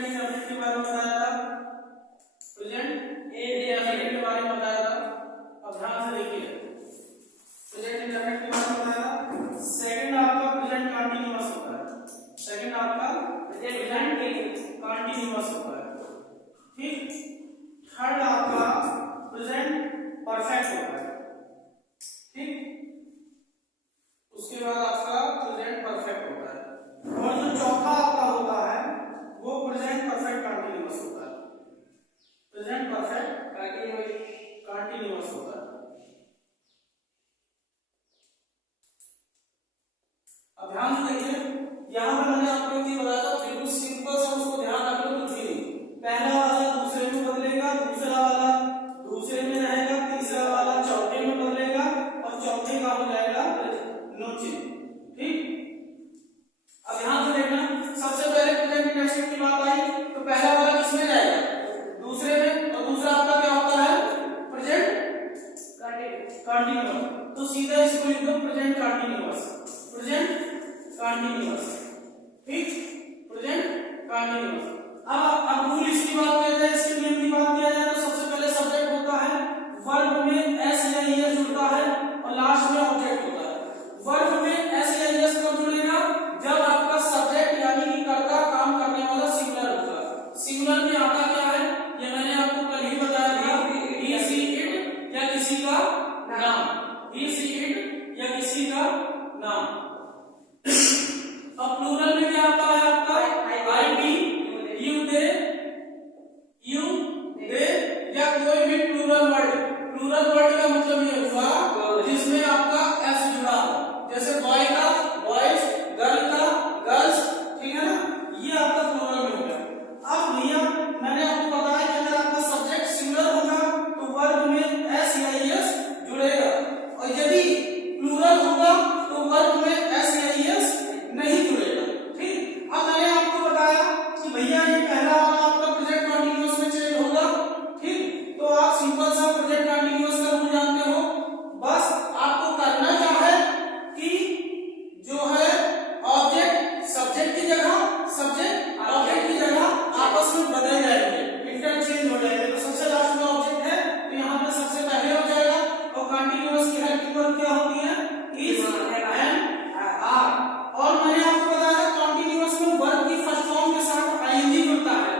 Present indefinite के बारे में बताया था, प्रेजेंट इंडेफिनिट के बारे में बताया था। अब ध्यान से देखिए, प्रेजेंट इंडेफिनिट के बारे में बताया था। सेकंड आपका प्रेजेंट कंटीन्यूअस होता है, सेकंड आपका प्रेजेंट कंटीन्यूअस होता है, ठीक। थर्ड आपका प्रेजेंट परफेक्ट होता है, ठीक। उसके बाद आपका प्रेजेंट परफेक्ट होता है, और जो चौथा आपका होता है वो प्रेजेंट परफेक्ट कंटीन्यूअस होता है, प्रेजेंट परफेक्ट कंटीन्यूअस होता है। अब ध्यान से देखिए, यहां पर मैंने आपको एक चीज बताया था, बिल्कुल सिंपल सा, उसको ध्यान रख लो, कुछ भी नहीं। पहला वाला दूसरे में बदलेगा, दूसरा वाला दूसरे में रहेगा, तीसरा वाला चौथे में बदलेगा, और चौथे का हो जाएगा नोचे, ठीक। अब यहां से देखना, सबसे पहले प्रेजेंट इंडेफिनिट की बात आई तो पहला वाला किसमें जाएगा, दूसरे में, और दूसरा आपका क्या होता है, प्रेजेंट कंटीन्यूअस। तो सीधा इसको लिख दो प्रेजेंट कंटीन्यूअस, प्रेजेंट कंटीन्यूअस, ठीक, प्रेजेंट कंटीन्यूअस। अब रूल इसकी बात किया जाए, इसके नियम की बात किया जाए तो सबसे पहले सब्जेक्ट होता है, वर्ब में एस या ईएस जुड़ता है, और लास्ट में ऑब्जेक्ट होता है। वर्ब में एस या ईएस कब जुड़ेगा, जब आपका सब्जेक्ट यानी कि कर्ता काम करने वाला सिंगुलर होगा। सिंगुलर में आता क्या है, ये मैंने आपको कल ही बताया था, ही सी इट या किसी का नाम, ही सी इट या किसी का नाम। अब प्लूरल में क्या आता है आपका, I be, you they, you they, या कोई भी प्लूरल वर्ड। प्लूरल वर्ड का मतलब ये हुआ जिसमें आपका एस जुड़ा हो, जैसे बॉय का बॉयज, गर्ल का गर्ल्स, ठीक है ना, ये आपका प्लूरल में हो गया। अब भैया मैंने आपको बताया कि अगर आपका सब्जेक्ट सिंगुलर होगा तो वर्ब में एस या एस जुड़ेगा, और यदि प्लूरल होगा तो वर्ब में एस या एस नहीं जुड़ेगा, ठीक। अब मैंने आपको बताया कि भैया ये पहला वाला आपका प्रेजेंट कंटीन्यूअस में चेंज होगा, ठीक। तो आप सिंपल सा प्रेजेंट कंटीन्यूअस का रूल जानते हो, बस आपको करना क्या है कि जो है ऑब्जेक्ट सब्जेक्ट की जगह, सब्जेक्ट ऑब्जेक्ट की जगह आपस में बदल जाएंगे, इंटरचेंज हो जाएंगे। तो सबसे लास्ट में ऑब्जेक्ट है तो यहाँ पे सबसे पहले हो जाएगा, और कंटीन्यूअस की हेल्पिंग वर्ब क्या होती है, इज एंड आर। और मैंने आपको बताया कंटीन्यूअस में वर्ब की फर्स्ट फॉर्म के साथ आईएनजी जुड़ता है,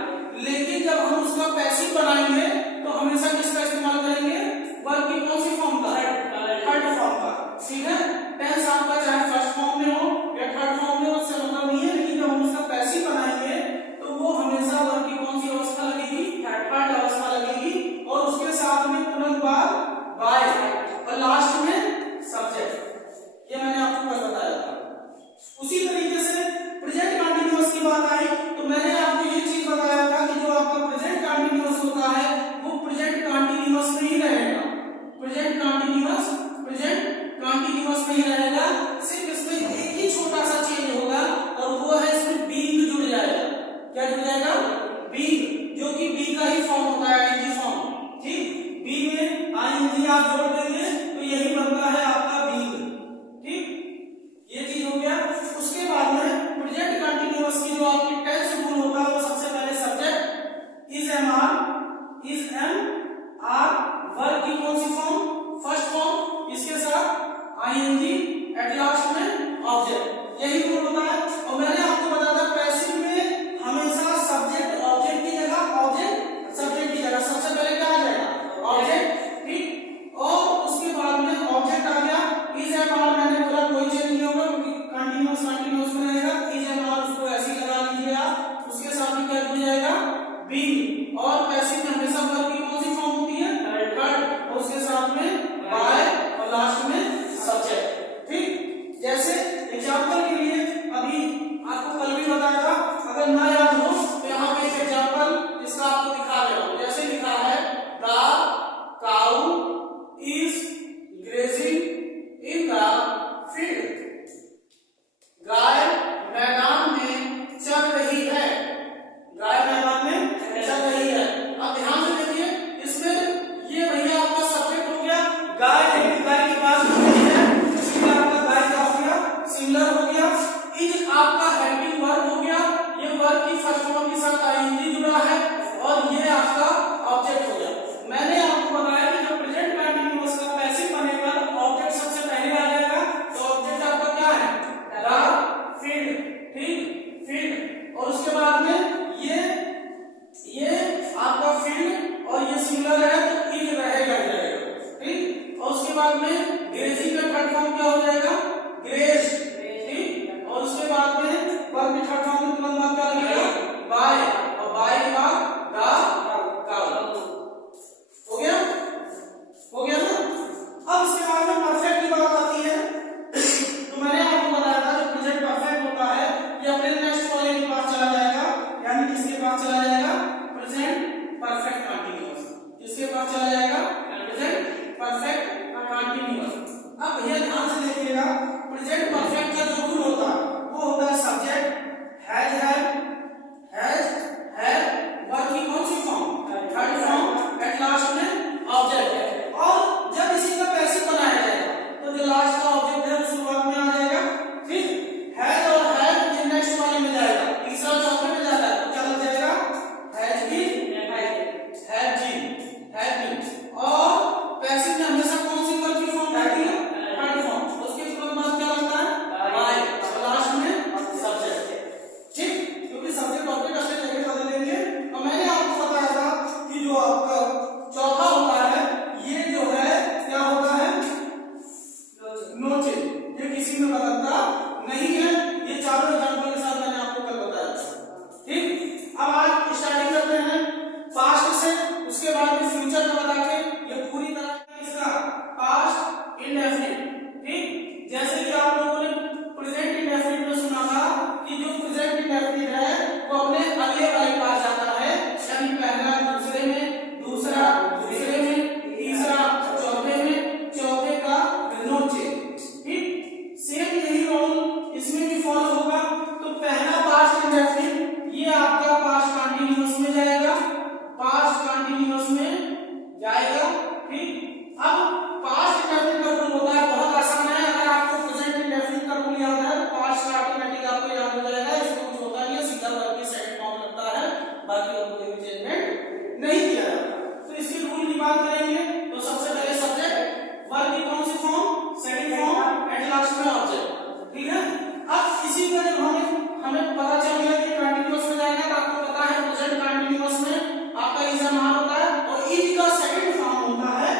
और उसके बाद में ये आपका फील्ड और ये सिंगुलर है तो इज रहेगा ही रहेगा, ठीक। और उसके बाद में ग्रेजिंग का थर्ड फॉर्म क्या हो जाएगा, ग्रेज, ठीक। और उसके बाद में वर्ब की थर्ड फॉर्म में तुरंत बाद क्या लगेगा, बाय, और बाय के बाद दा काल। हो गया ना। अब इसके बाद में परफेक्ट की बात आती है। तो मैंने आपको बताया था जो प्रेजेंट परफेक्ट होता है ये अपने नेक्स्ट वाले के पास चला जाएगा, यानी किसके पास चला जाएगा, प्रेजेंट परफेक्ट कंटीन्यूअस। किसके पास चला जाएगा, प्रेजेंट परफेक्ट कंटीन्यूअस। अब भैया ध्यान से देखिएगा, प्रेजेंट परफेक्ट का जो रूल होता है वो होता है सब्जेक्ट हैज है वर्ब की कौन सी form, third form, at last में ऑब्जेक्ट। और जब इसी का पैसिव बनाया जाएगा तो जो लास्ट का ऑब्जेक्ट है वो शुरुआत में आ जाएगा, ठीक। हैज और हैव ये नेक्स्ट वाले में जाएगा, तीसरा चौथे में जाता है तो क्या लग जाएगा, हैज बीन, हैव बीन। और पैसिव में हमेशा कौन सी वर्ब की फॉर्म रहती है, थर्ड फॉर्म। उसके तुरंत बाद क्या लगता है, बाय, और लास्ट में सब्जेक्ट, ठीक। क्योंकि सब्जेक्ट ऑब्जेक्ट अपने जगह बदल देंगे। और मैंने आपको बताया था कि जो आपका चौथा होता है ये जो है क्या होता है, नो चेंज, ये किसी में बदलता नहीं है। ये चारों एग्जांपल के साथ मैंने आपको कल बताया, ठीक। अब आज स्टार्टिंग करते हैं पास्ट से, उसके बाद में फ्यूचर में बता के ये पूरी तरह इसका पास्ट इंडेफिनिट, ठीक। जैसे कि आप लोगों ने प्रेजेंट इंडेफिनिट में सुना था कि जो प्रेजेंट इंडेफिनिट है वो अपने अगले वाले पास जाता है, यानी पहला दूसरे में, दूसरा दूसरे में, तीसरा चौथे में, चौथे का नो चेंज, ठीक। सेम यही रूल इसमें भी फॉलो होगा। तो पहला पास्ट इंडेफिनिट ये आपका पास्ट कंटीन्यूअस में जाएगा, पास्ट कंटीन्यूअस में जाएगा, ठीक। अब पास्ट इंडेफिनिट का रूल होता है बहुत आसान है, अगर आपको प्रेजेंट इंडेफिनिट का रूल याद है तो पास्ट का ऑटोमेटिक आपको याद हो जाएगा। इसमें कुछ होता नहीं है, सीधा वर्ब के सेकंड फॉर्म लगता है, बाकी और कोई भी चेंजमेंट नहीं किया जाता। तो इसके रूल की बात करेंगे तो सबसे पहले सब्जेक्ट, वर्ब की कौन सी form, second form, at last में ऑब्जेक्ट, ठीक है। अब इसी का जब हमें पता चल गया कि कंटीन्यूअस में जाएगा तो आपको पता है प्रेजेंट कंटीन्यूअस में आपका इज मान होता है और इज का सेकंड फॉर्म होता है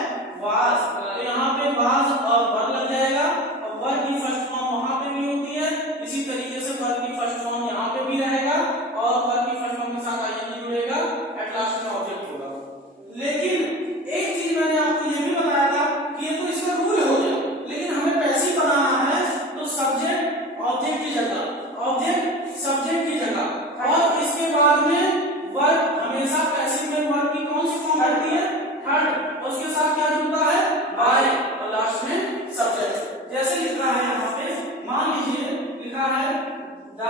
वाज। तो यहाँ पे वाज और वर लग जाएगा, और वर्ब की फर्स्ट फॉर्म वहां पे भी होती है, इसी तरीके से वर्ब की फर्स्ट फॉर्म यहाँ पे भी रहेगा और वर्ब की फर्स्ट फॉर्म के साथ आईएनजी जुड़ेगा, एट लास्ट में ऑब्जेक्ट होगा। लेकिन एक चीज मैंने आपको ये भी बताया था कि ये तो इसका रूल हो गया, लेकिन हमें पैसिव बनाना है तो सब्जेक्ट ऑब्जेक्ट की जगह, ऑब्जेक्ट सब्जेक्ट की जगह, और इसके बाद में वर्ब हमेशा पैसिव में वर्ब की कौन सी फॉर्म रहती है, थर्ड, और उसके साथ क्या जुड़ता है, बाय, और लास्ट में सब्जेक्ट। जैसे लिखा है यहाँ पे, मान लीजिए लिखा है द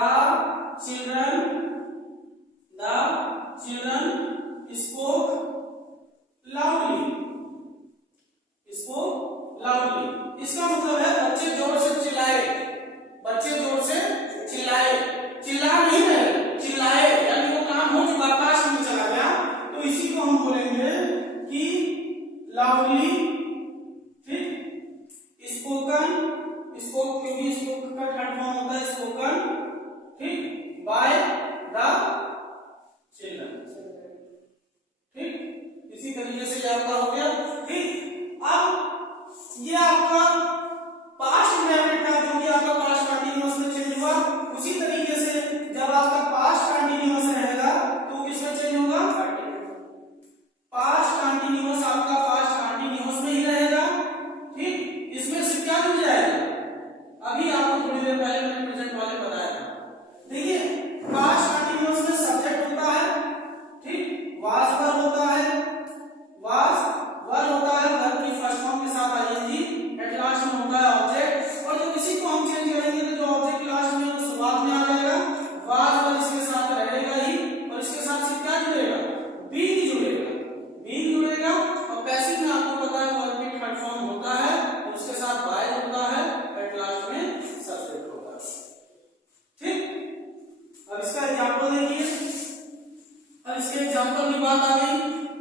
चिल्ड्रन स्पोक लाउडली। इसका मतलब है बच्चे जोर से चिल्लाए, बच्चे जोर से चिल्लाए, चिल्ला नहीं रहे, चिल्लाए, यानी वो काम हो चुका, पास्ट में चला गया, तो इसी को हम बोलेंगे कि लाउडली, ठीक। स्पोकन, स्पोक क्योंकि स्पोक का थर्ड फॉर्म होता है स्पोकन, ठीक, बाय द चिल्ड्रन, ठीक। इसी तरीके से ये आपका हो गया, ठीक। अब ये आपका पास्ट इंडेफिनिट था जो कि आपका पास्ट कंटीन्यूअस में चेंज हुआ। उसी तरीके से जब आपका पास्ट कंटीन्यूअस रहेगा तो किसमें चेंज होगा, पास्ट कंटीन्यूअस आपका पास्ट कंटीन्यूअस में ही रहेगा, ठीक। इसमें से क्या जुड़ जाएगा, अभी आपको थोड़ी देर पहले मैंने प्रेजेंट वाले बताया था। देखिए पास्ट कंटीन्यूअस में सब्जेक्ट होता है, ठीक, वाज वर्ब होता है, वाज वर्ब होता है, वर्ब की फर्स्ट फॉर्म के साथ आईएनजी, एट लास्ट में होता है ऑब्जेक्ट। और जब इसी को हम चेंज करेंगे तो जो ऑब्जेक्ट लास्ट में वो शुरुआत में आ जाएगा, वाज वर्ब इसके साथ रहेगा ही, और इसके साथ से क्या जुड़ेगा, बीइंग जुड़ेगा, बीइंग जुड़ेगा। और पैसिव में आपको पता है वर्ब की थर्ड फॉर्म होता है और उसके साथ बाय होता है, एट लास्ट में सब्जेक्ट होता है, ठीक। अब इसका एग्जांपल देखिए, अब इसके एग्जांपल की बात आ गई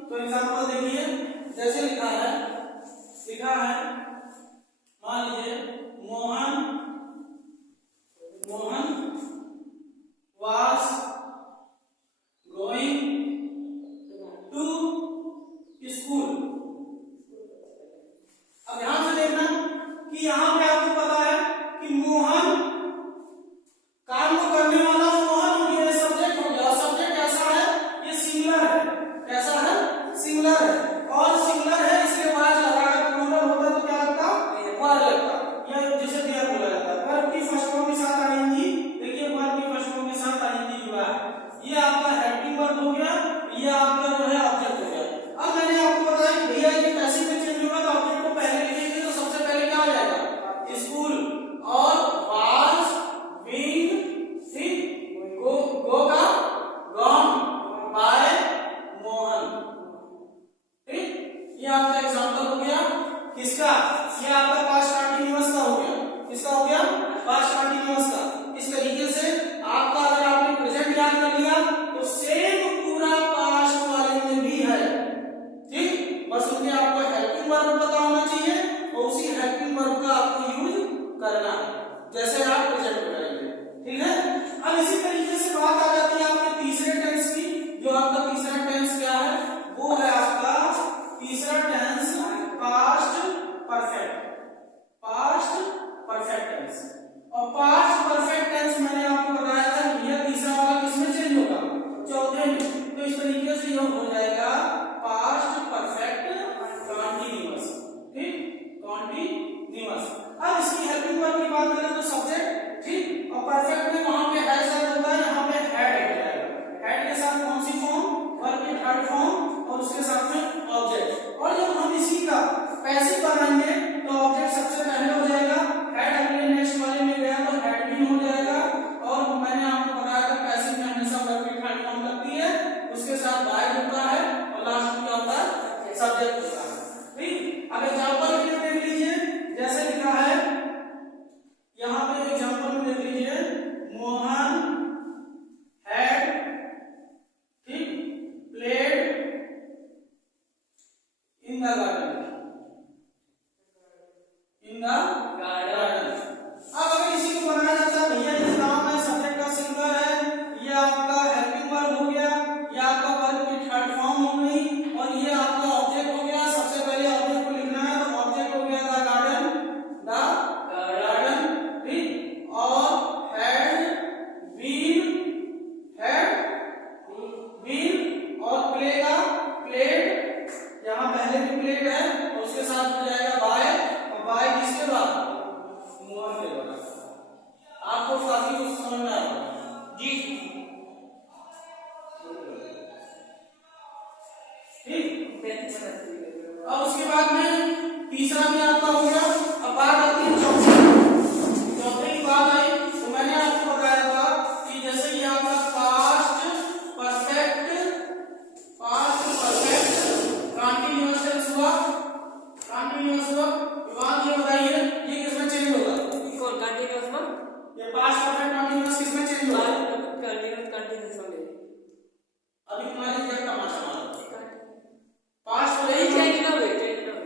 तो एग्जांपल देखिए, जैसे लिखा है मान लीजिए मोहन वाज ये आपका जो है ऑब्जेक्ट हो गया। अब मैंने आपको बताया कि भैया ये पैसिव में चेंज होगा तो ऑब्जेक्ट को पहले लिखेंगे तो सबसे पहले क्या आ जाएगा स्कूल और वाज बीइंग ठीक गो का गॉन बाय मोहन ठीक। ये आपका एग्जांपल हो गया किसका, ये आपका पास्ट कंटीन्यूअस का हो गया। किसका हो गया पास्ट कंटीन्यूअस का। इस तरीके से आपका अगर आपने प्रेजेंट याद कर लिया तो सेम पूरा पास्ट वाले में भी है ठीक। बस उनके आपको हेल्पिंग वर्ब पता होना चाहिए और उसी हेल्पिंग वर्ब का आपको यूज करना है जैसे आप प्रेजेंट में करेंगे ठीक है। अब इसी तरीके से बात आ जाती है आपके तीसरे टेंस की। जो आपका तीसरा टेंस क्या है वो है आपका तीसरा tense past perfect. Past perfect tense और पास्ट परफेक्ट टेंस मैंने आपको बताया था भैया तीसरा वाला किसमें चेंज होगा चौथे में। तो इस तरीके से यह हो जाएगा पास्ट परफेक्ट कंटीन्यूअस ठीक कंटीन्यूअस। अब इसकी हेल्पिंग वर्ब की बात करें तो सब्जेक्ट ठीक और परफेक्ट में वहां पे हैज होता है, यहाँ पे हैड हो जाएगा। हैड के साथ कौन सी फॉर्म वर्ब की थर्ड फॉर्म और उसके साथ में ऑब्जेक्ट। और जब हम इसी का पैसिव बनाएंगे तो ऑब्जेक्ट सबसे पहले हो जाएगा हैड, अगले नेक्स्ट वाले में गया तो हैड भी हो जाएगा। और मैंने आपको बताया था पैसिव में हमेशा वर्ब की थर्ड फॉर्म लगती है, उसके साथ बाय होता है और लास्ट में क्या होता है सब्जेक्ट होता है ठीक। अब एग्जांपल के लिए देख लीजिए जैसे लिखा है यहाँ पे एग्जांपल में देख लीजिए मोहन हैड ठीक played in the garden in the garden. अब अगर इसी को बनाया जाता है भैया ये नाम है सब्जेक्ट का सिंगुलर है, ये आपका हेल्पिंग वर्ब हो गया, ये आपका वर्ब की थर्ड फॉर्म हो गई और ये आपका ऑब्जेक्ट हो गया। सबसे पहले ऑब्जेक्ट को लिखना है तो ऑब्जेक्ट हो गया द गार्डन ठीक और हैड बीन और प्ले का प्लेड, यहाँ पहले भी प्लेड है और उसके साथ हो जाएगा बाय और बाय किसके बाद मोहन के बाद। आपको काफी कुछ समझ में आएगा जी ठीक। अब उसके बाद में तीसरा भी आपका हो गया। अब बात आती है चौथे की बात आई तो मैंने आपको बताया था कि जैसे ये आपका पास्ट परफेक्ट कंटीन्यूअस टेंस हुआ बाद ये बताइए ये किसमें चेंज होगा कौन कंटीन्यूअस में ये पास्ट परफेक्ट कंटीन्यूअस किसमें चेंज होगा कंटीन्यूअस में। अभी तुम्हारी क्या तमाशा मारा पास्ट वाले ही चेंज ना हुए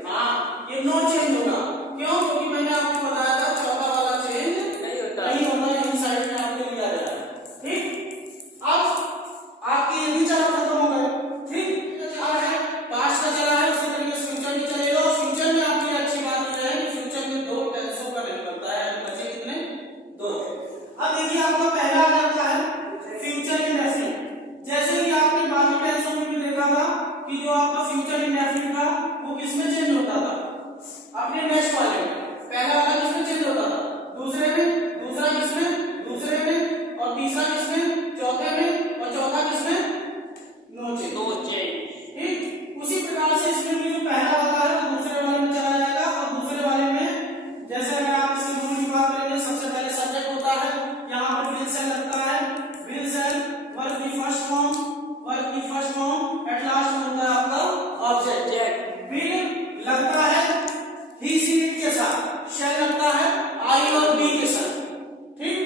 हां ये नो चेंज होगा क्यों क्योंकि मैंने आपको बताया था चौथा वाला चेंज नहीं होता इन साइड में आपको लिया जाएगा ठीक। अब आपके ये भी चार खत्म हो गए ठीक। चार है पास्ट का चला है उसी तरीके से फ्यूचर भी चलेगा और फ्यूचर में आपकी अच्छी बात यह है कि फ्यूचर में दो टेंसों का निर्भर करता है बचे कितने दो। अब देखिए आपका पहला आ जाता है फ्यूचर इंडेफिनिट। जैसे कि आपने बाकी टेंसों में भी देखा था कि जो आपका फ्यूचर इंडेफिनिट था वो किसमें चेंज होता था अपने नेक्स्ट वाले में। पहला वाला किसमें चेंज होता था दूसरे में, दूसरा किसमें दूसरे में और तीसरा किसमें चौथे में और चौथा किसमें नो चेंज ठीक। उसी प्रकार से इसमें भी जो पहला वाला है वो दूसरे वाले में चला जाएगा और दूसरे वाले में जैसे अगर आप इसकी रूल की बात करेंगे सबसे पहले सब्जेक्ट होता है, यहाँ पर विल से लगता है विल से वर्ब की फर्स्ट फॉर्म एट लास्ट में होता है आपका ऑब्जेक्ट। विल लगता है ही सी इट के साथ, शैल लगता है आई और बी के साथ ठीक।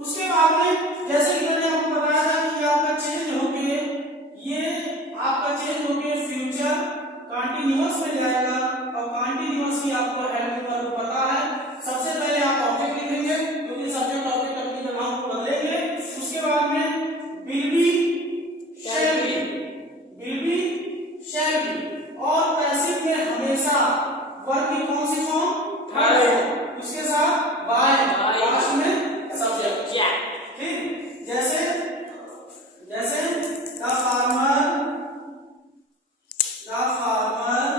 उसके बाद में जैसे कि मैंने आपको बताया था कि ये आपका चेंज होके फ्यूचर कंटीन्यूअस में जाएगा और कंटीन्यूअस की आपको हेल्पिंग वर्ब पता है। सबसे पहले आप ऑब्जेक्ट लिखेंगे क्योंकि सब्जेक्ट ऑब्जेक्ट अपनी जगह को बदलेंगे। उसके बाद में विल बी शैल बी और पैसिव में हमेशा वर्ब की कौन सी फॉर्म थर्ड फॉर्म उसके साथ बाय लास्ट में सब्जेक्ट ठीक। जैसे द फार्मर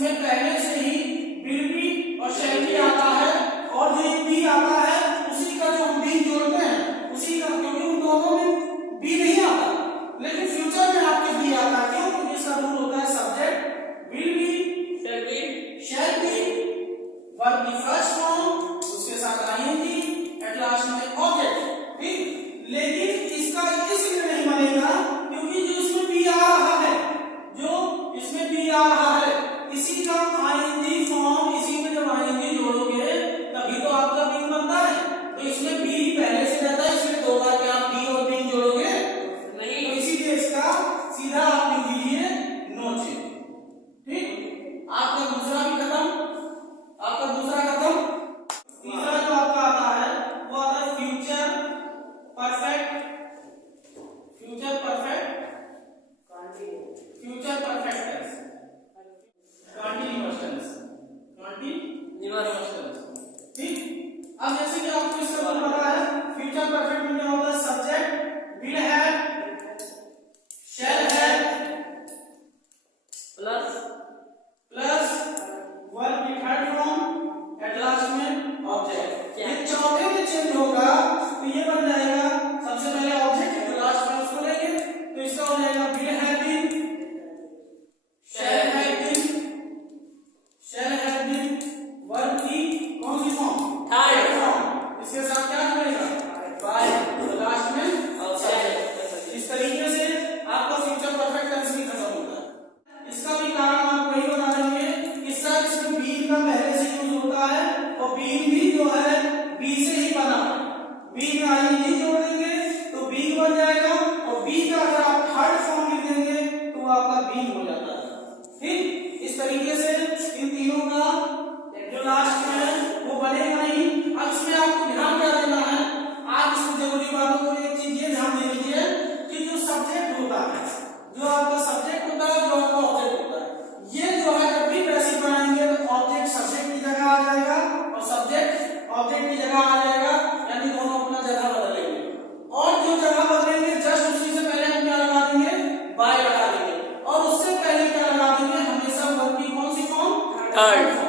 इसमें पहले से ही विल बी और शैल बी आता है, और जो ये बी आता है उसी का जो हम बी जोड़ते हैं उसी का, क्योंकि उन दोनों में बी नहीं आता, लेकिन फ्यूचर में आपके बी आता है। क्यों? क्योंकि इसका रूल होता है subject will be shall be verb की फर्स्ट फॉर्म उसके साथ आईएनजी एट लास्ट में ऑब्जेक्ट। ठीक, लेकिन इसका इसलिए नहीं बनेगा क्योंकि जो इसमें बी आ रहा है, जो इसमें बी आ रहा है इसी का आईएनजी फॉर्म, इसी में जब आईएनजी जोड़ोगे तभी तो आपका बी बनता है। तो इसमें बी पहले से रहता है, इसलिए दो बार क्या आप बी और बी जोड़ोगे नहीं, तो इसीलिए इसका सीधा आप लिख दीजिए नो चेंज। ठीक, आपका दूसरा भी खत्म, आपका दूसरा खत्म। तीसरा जो आपका आता है वो आता है future perfect, future perfect, future perfect tense, continuous tense, continuous tense. ठीक, अब जैसे कि आपको इसका तो पता है फ्यूचर परफेक्ट में क्या होता है, subject will have, shall have plus verb की थर्ड फॉर्म एट लास्ट में ऑब्जेक्ट। ये चौथे में चेंज होगा तो ये बन जाएगा, सबसे पहले ऑब्जेक्ट जो लास्ट में उसको लेंगे तो इसका हो जाएगा will have been, shall have been, shall have been verb की कौन सी फॉर्म, थर्ड फॉर्म, इसके साथ क्या जुड़ेगा बाय, तो लास्ट में ऑब्जेक्ट। इस तरीके से आपका फ्यूचर परफेक्ट टेंस भी खत्म होता है। इसका भी कारण आप वही बता देंगे, इसका इसमें बीन का पहले से यूज होता है और बीन भी जो है बी से ही बना, बी में आईएनजी जोड़ देंगे तो बीन बन जाएगा, और बी का अगर आप थर्ड फॉर्म लिख देंगे तो आपका बीन हो जाता है। ठीक, इस तरीके से इन तीनों का जो लास्ट में है वो बनेगा नहीं। अब इसमें आपको ध्यान क्या देना है, आज इसमें जरूरी बातों को एक चीज ये ध्यान दे लीजिए कि जो सब्जेक्ट होता है, जो आपका सब्जेक्ट होता है, जो आपका ऑब्जेक्ट होता है, ये जो है जब भी पैसिव बनाएंगे तो ऑब्जेक्ट सब्जेक्ट की जगह आ जाएगा और सब्जेक्ट ऑब्जेक्ट की जगह आ जाएगा, यानी दोनों अपना जगह बदलेंगे, और जो जगह बदलेंगे जस्ट उसी से पहले हम क्या लगा देंगे, बाय लगा देंगे, और उससे पहले क्या लगा देंगे, हमेशा वर्ब की कौन सी फॉर्म, थर्ड